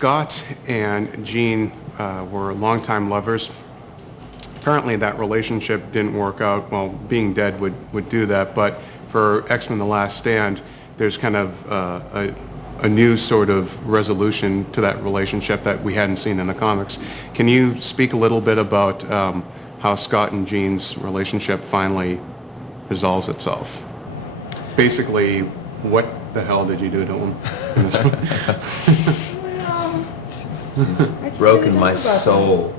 Scott and Jean were longtime lovers. Apparently that relationship didn't work out. Well, being dead would do that, but for X-Men The Last Stand, there's kind of a new sort of resolution to that relationship that we hadn't seen in the comics. Can you speak a little bit about how Scott and Jean's relationship finally resolves itself? Basically, what the hell did you do to him in this one? She's broken my soul.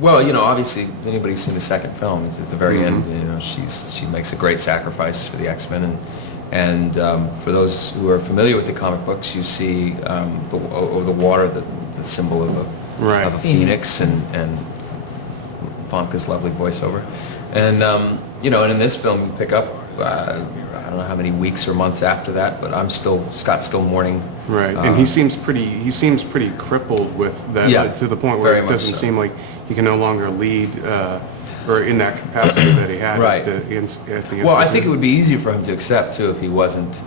Well, you know, obviously, if anybody's seen the second film, it's at the very end. You know, she makes a great sacrifice for the X-Men, and for those who are familiar with the comic books, you see over the water the symbol of a phoenix and Famke's lovely voiceover, and you know, and in this film we pick up. I don't know how many weeks or months after that, but Scott's still mourning. Right, and he seems pretty crippled with that, to the point where it doesn't seem like he can no longer lead, or in that capacity that he had right. at the Institute. Well, I think it would be easier for him to accept too if he wasn't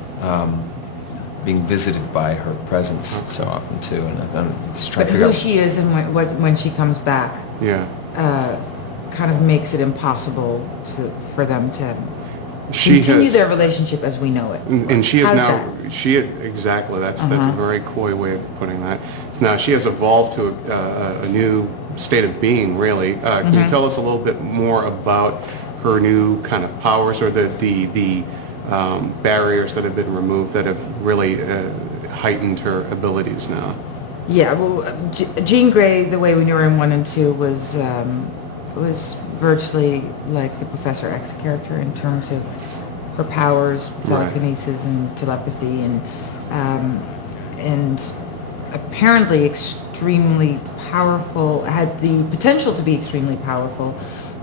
being visited by her presence so often too, and I'm just trying but to figure who out she is and when she comes back, kind of makes it impossible for them to continue their relationship as we know it. And she is now, exactly, that's a very coy way of putting that. Now she has evolved to a new state of being, really. Can you tell us a little bit more about her new kind of powers, or the barriers that have been removed that have really heightened her abilities now? Yeah, well, Jean Grey, the way we knew her in 1 and 2 was virtually like the Professor X character in terms of her powers, telekinesis and telepathy, and apparently extremely powerful, had the potential to be extremely powerful,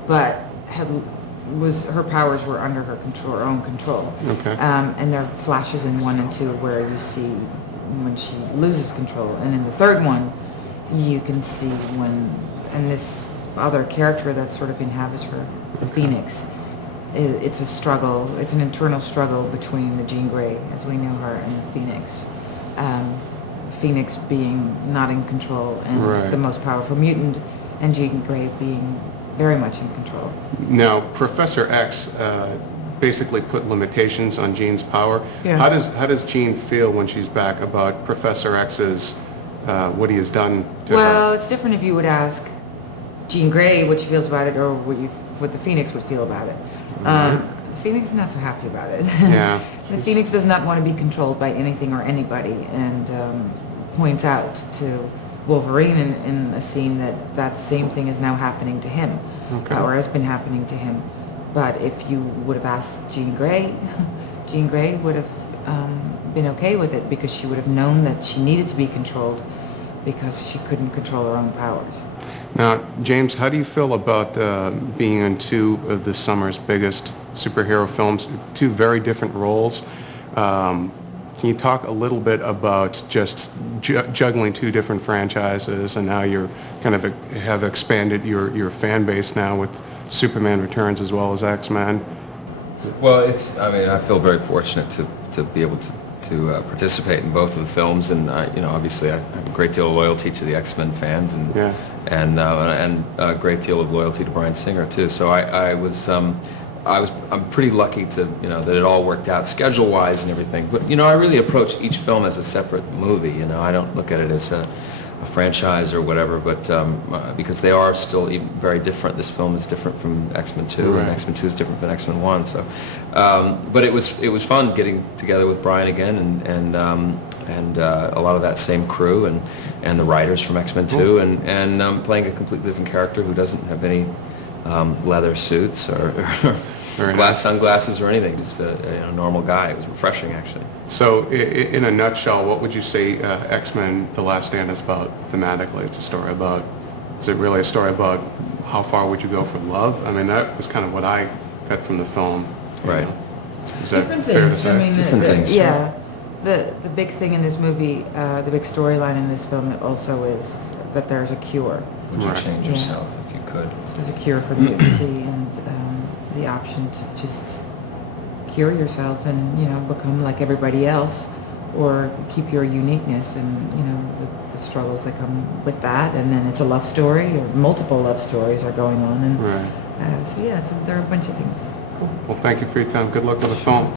but her powers were under her own control. Okay. And there are flashes in 1 and 2 where you see when she loses control, and in the third one you can see and this other character that sort of inhabits her, the Phoenix, it's a struggle, it's an internal struggle between the Jean Grey as we know her and the Phoenix. Phoenix being not in control and the most powerful mutant, and Jean Grey being very much in control. Now, Professor X basically put limitations on Jean's power. Yeah. How does Jean feel when she's back about Professor X's what he has done to her? Well, it's different if you would ask Jean Grey what she feels about it, or what the Phoenix would feel about it. The Phoenix is not so happy about it. Yeah. The Phoenix does not want to be controlled by anything or anybody, and points out to Wolverine in a scene that same thing is now happening to him, or has been happening to him. But if you would have asked Jean Grey, Jean Grey would have been okay with it, because she would have known that she needed to be controlled because she couldn't control her own powers. Now, James, how do you feel about being in 2 of this summer's biggest superhero films, 2 very different roles? Can you talk a little bit about just juggling 2 different franchises, and now you're kind of have expanded your fan base now with Superman Returns as well as X-Men? Well, I feel very fortunate to be able to participate in both of the films, and you know, obviously I have a great deal of loyalty to the X-Men fans, and a great deal of loyalty to Bryan Singer too. So I'm pretty lucky to, you know, that it all worked out schedule-wise and everything. But you know, I really approach each film as a separate movie. You know, I don't look at it as a franchise or whatever, but because they are still very different. This film is different from X-Men 2, and X-Men 2 is different than X-Men 1. So, but it was fun getting together with Bryan again, and a lot of that same crew and the writers from X-Men 2, and playing a completely different character who doesn't have any leather suits or sunglasses or anything, just a normal guy. It was refreshing, actually. So in a nutshell, what would you say X-Men The Last Stand is about thematically? Is it really a story about how far would you go for love? I mean, that was kind of what I got from the film. Right. Is that fair to say? Different things. Yeah. The big thing in this movie, the big storyline in this film also is that there's a cure. Would you change yourself if you could? There's a cure for mutancy, and the option to just cure yourself and, you know, become like everybody else, or keep your uniqueness and, you know, the struggles that come with that. And then it's a love story, or multiple love stories are going on. And Right. so yeah, so there are a bunch of things. Well, thank you for your time. Good luck with the film.